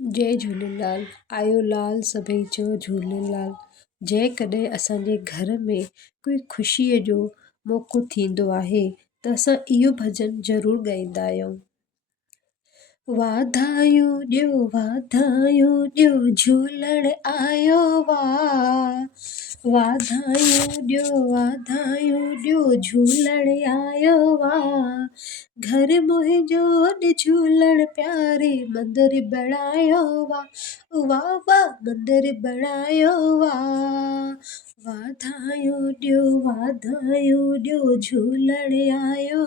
जय झूलेलाल। आयो लाल सभई चयो झूलेलाल। जेकॾहिं असांजे घर में कोई ख़ुशीअ जो मौक़ो थींदो आहे त असां इहो भॼन ज़रूरु ॻाईंदा आहियूं। वाधायूं ॾियो झूलण आयो वाधायूं ॾियो झूलण आयो घर मुंहिंजो अॼु झूलण प्यारे मंदिर बणायो वाह वाह मंदिर बणायो वाधायूं ॾियो झूलण आयो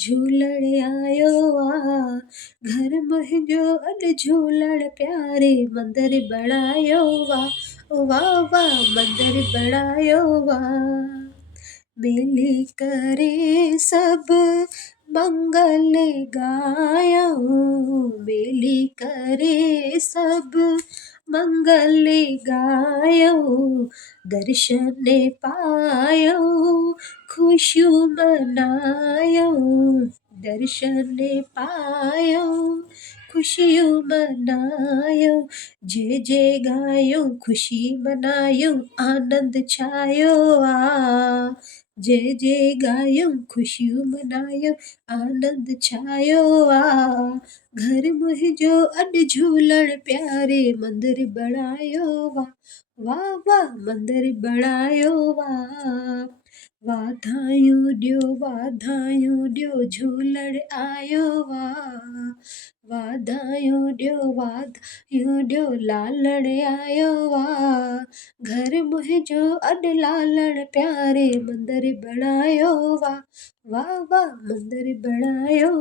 झूलण आयो घर मुंहिंजो अॼु झूलण प्यारे मंदिर बणायो वाह वाह मंदिर बणायो मिली करे सभु मंगल गायूं मिली करे सभु मंगल गायूं दर्शन पायूं ख़ुशियूं मनायूं दर्शन पायूं ख़ुशियूं मनायूं जय जय गायूं ख़ुशी मनायूं आनंद छायो जय जय गायूं ख़ुशियूं मनायूं आनंद छायो घर मुंहिंजो अॼु झूलण प्यारे मंदिर बणायो वाह वाह मंदिर बणायो वाधायूं ॾियो झूलण आयो वाधायूं ॾियो लालण आयो घर मुंहिंजो अॼु लालण प्यारे मंदिर बणायो वाह वाह मंदिर बणायो